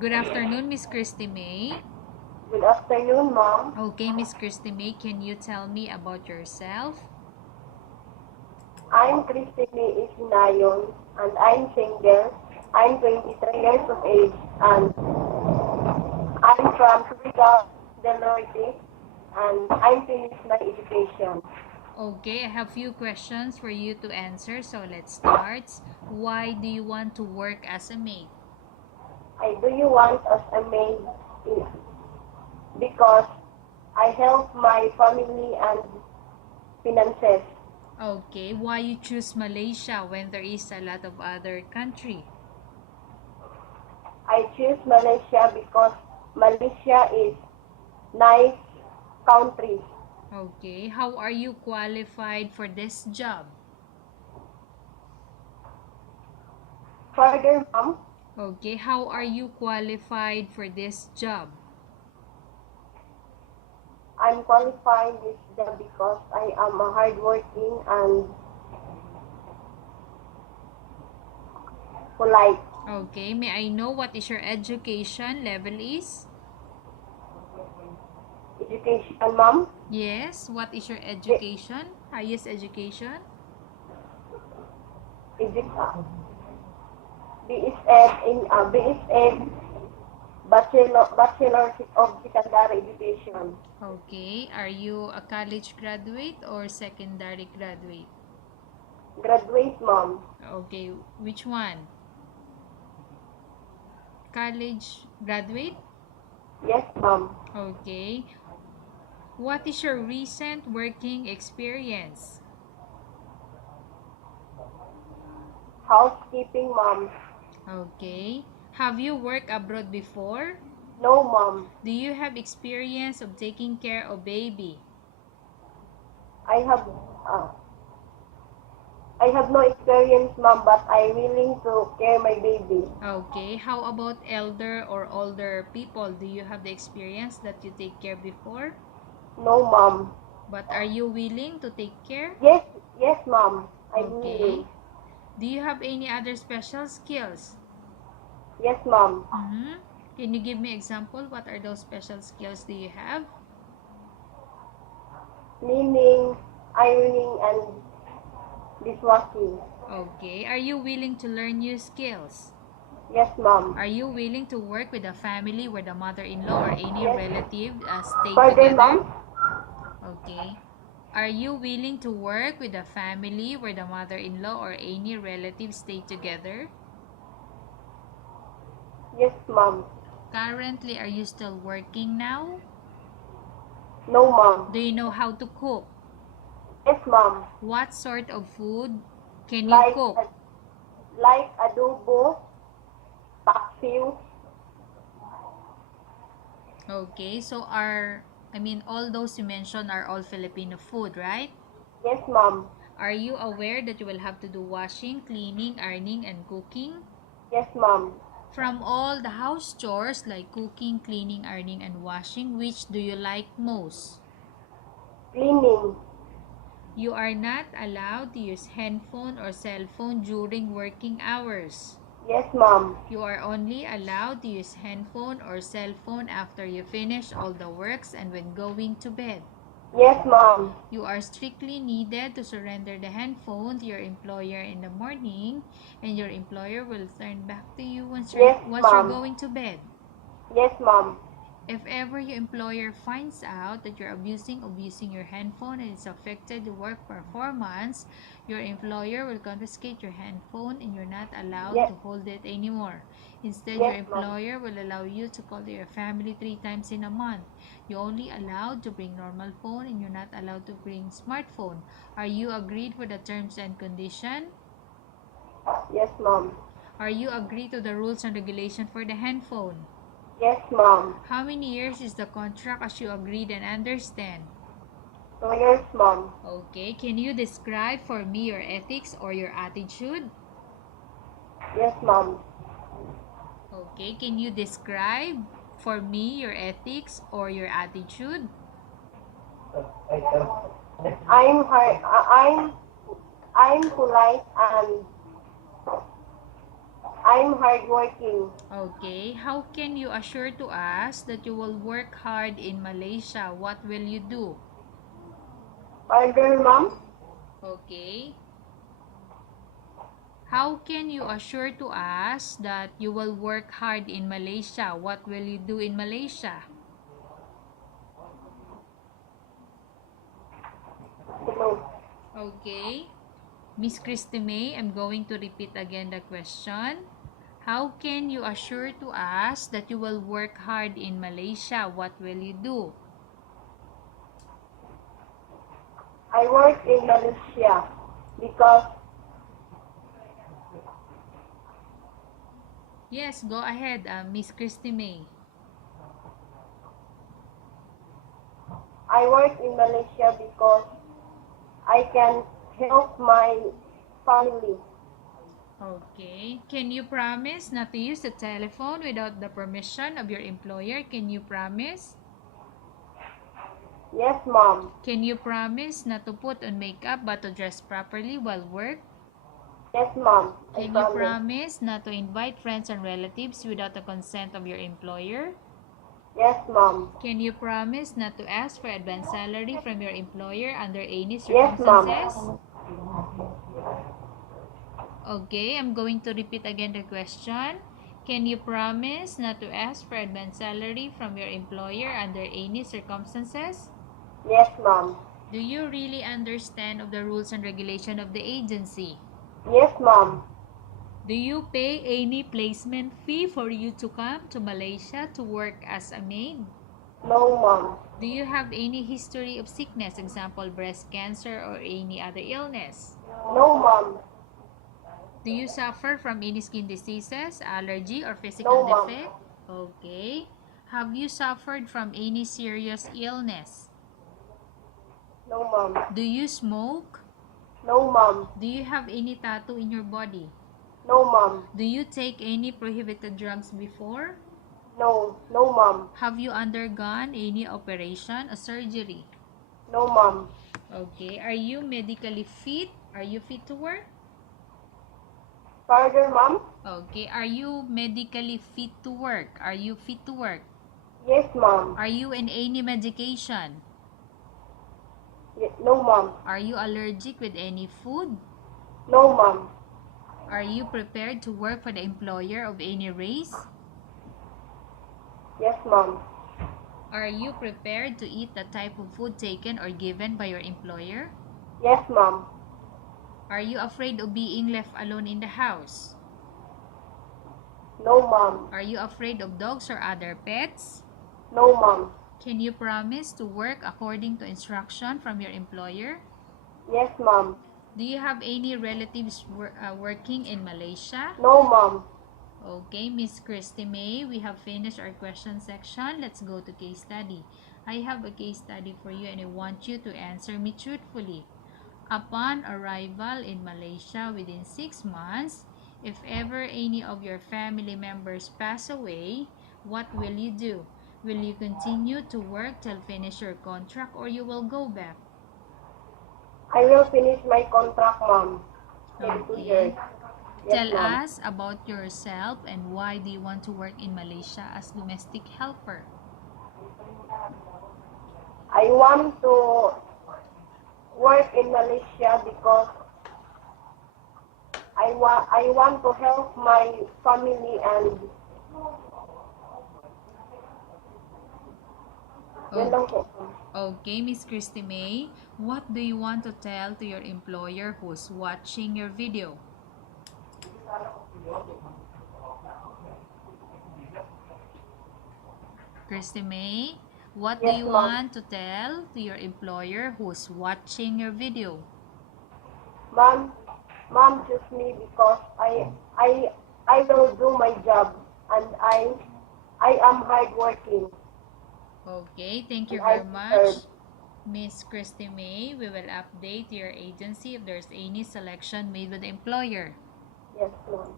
Good afternoon, Miss Christy May. Good afternoon, Mom. Okay, Miss Christy May, can you tell me about yourself? I'm Christine Isinayon, and I'm single. I'm 23 years of age, and I'm from Surigao del Norte, and I'm finished my education. Okay, I have few questions for you to answer, so let's start. Why do you want to work as a maid? I do you want as a maid because I help my family and finances. Okay, why you choose Malaysia when there is a lot of other country? I choose Malaysia because Malaysia is nice country. Okay, how are you qualified for this job? Further, Mom, Okay, how are you qualified for this job? I'm qualified this job because I am a hardworking and polite. Okay, may I know what is your education level is? Education, Mom. Yes, what is your education? Highest education? BSF in BSF Bachelor of Secondary Education. Okay, are you a college graduate or secondary graduate? Graduate, Mom. Okay, which one? College graduate? Yes, Mom. Okay. What is your recent working experience? Housekeeping, Mom. Okay. Have you worked abroad before? No, Mom. Do you have experience of taking care of baby? I have uh, I have no experience, Mom, but I'm willing to care my baby. Okay. How about elder or older people? Do you have the experience that you take care before? No, Mom. But are you willing to take care? Yes, yes, Mom. I'm Okay. willing. Do you have any other special skills? Yes, Mom. Can you give me example? What are those special skills do you have? Cleaning, ironing, and dishwashing. Okay. Are you willing to learn new skills? Yes, Mom. Are you willing to work with a family where the mother-in-law or any Yes. relative stay Further, together? Mom. Okay. Are you willing to work with a family where the mother-in-law or any relative stay together? Yes, Mom. Currently, are you still working now? No, Mom. Do you know how to cook? Yes, Mom. What sort of food can you Like cook? like adobo, paksiw. Okay, so all those you mentioned are all Filipino food, right? Yes, Mom. Are you aware that you will have to do washing, cleaning, ironing, and cooking? Yes, Mom. From all the house chores like cooking, cleaning, ironing, and washing, which do you like most? Cleaning. You are not allowed to use handphone or cell phone during working hours. Yes, Mom. You are only allowed to use handphone or cell phone after you finish all the works and when going to bed. Yes, Mom. You are strictly needed to surrender the handphone to your employer in the morning, and your employer will turn back to you once Yes, you're Mom. going to bed. Yes, Mom. If ever your employer finds out that you're abusing your handphone and it's affected the work performance, your employer will confiscate your handphone and you're not allowed Yes, to hold it anymore. Instead, your yes, Mom. employer will allow you to call your family 3 times in a month. You're only allowed to bring normal phone and you're not allowed to bring smartphone. Are you agreed for the terms and condition? Yes, Mom. Are you agreed to the rules and regulation for the handphone? Yes, Mom. How many years is the contract as you agreed and understand? 2 years, Mom. Okay, can you describe for me your ethics or your attitude? Yes, Mom. Okay, can you describe for me your ethics or your attitude? I'm I'm polite and I'm hardworking. Okay. How can you assure to us that you will work hard in Malaysia? What will you do? Pardon, ma'am? Okay. How can you assure to us that you will work hard in Malaysia? What will you do in Malaysia? Hello. Okay. Miss Christy May, I'm going to repeat again the question. How can you assure to us that you will work hard in Malaysia? What will you do? I work in Malaysia because Yes, go ahead, Miss Christy May. I work in Malaysia because I can help my family. Okay. Can you promise not to use the telephone without the permission of your employer? Can you promise? Yes, ma'am. Can you promise not to put on makeup but to dress properly while work? Yes, ma'am. I Can you promise. promise not to invite friends and relatives without the consent of your employer? Yes, ma'am. Can you promise not to ask for advance salary from your employer under any Yes, ma'am. circumstances? Okay, I'm going to repeat again the question. Can you promise not to ask for advance salary from your employer under any circumstances? Yes, ma'am. Do you really understand of the rules and regulation of the agency? Yes, ma'am. Do you pay any placement fee for you to come to Malaysia to work as a maid? No, ma'am. Do you have any history of sickness, example breast cancer or any other illness? No, ma'am. Do you suffer from any skin diseases, allergy, or physical No, ma'am. defect? Okay. Have you suffered from any serious illness? No, ma'am. Do you smoke? No, ma'am. Do you have any tattoo in your body? No, ma'am. Do you take any prohibited drugs before? No, no, ma'am. Have you undergone any operation or surgery? No, ma'am. Okay. Are you medically fit? Are you fit to work? Pardon, ma'am? Okay. Are you medically fit to work? Are you fit to work? Yes, ma'am. Are you in any medication? No, ma'am. Are you allergic with any food? No, ma'am. Are you prepared to work for the employer of any race? Yes, ma'am. Are you prepared to eat the type of food taken or given by your employer? Yes, ma'am. Are you afraid of being left alone in the house? No, ma'am. Are you afraid of dogs or other pets? No, ma'am. Can you promise to work according to instruction from your employer? Yes, ma'am. Do you have any relatives working in Malaysia? No, ma'am. Okay, Miss Christy May, we have finished our question section. Let's go to case study. I have a case study for you and I want you to answer me truthfully. Upon arrival in Malaysia within 6 months, if ever any of your family members pass away, what will you do? Will you continue to work till finish your contract or you will go back? I will finish my contract, ma'am. In 2 Okay. years. Yes, Tell ma'am. us about yourself and why do you want to work in Malaysia as domestic helper? I want to work in Malaysia because I want to help my family and yun lang po. Okay, Miss Christy May, what do you want to tell to your employer who's watching your video? Christy May, what do Yes, you ma'am. want to tell to your employer who's watching your video? Ma'am, choose me because I will do my job and I am hardworking. Okay, thank you And I very much, prepared. Miss Christy May. We will update your agency if there's any selection made with the employer. Yes, ma'am.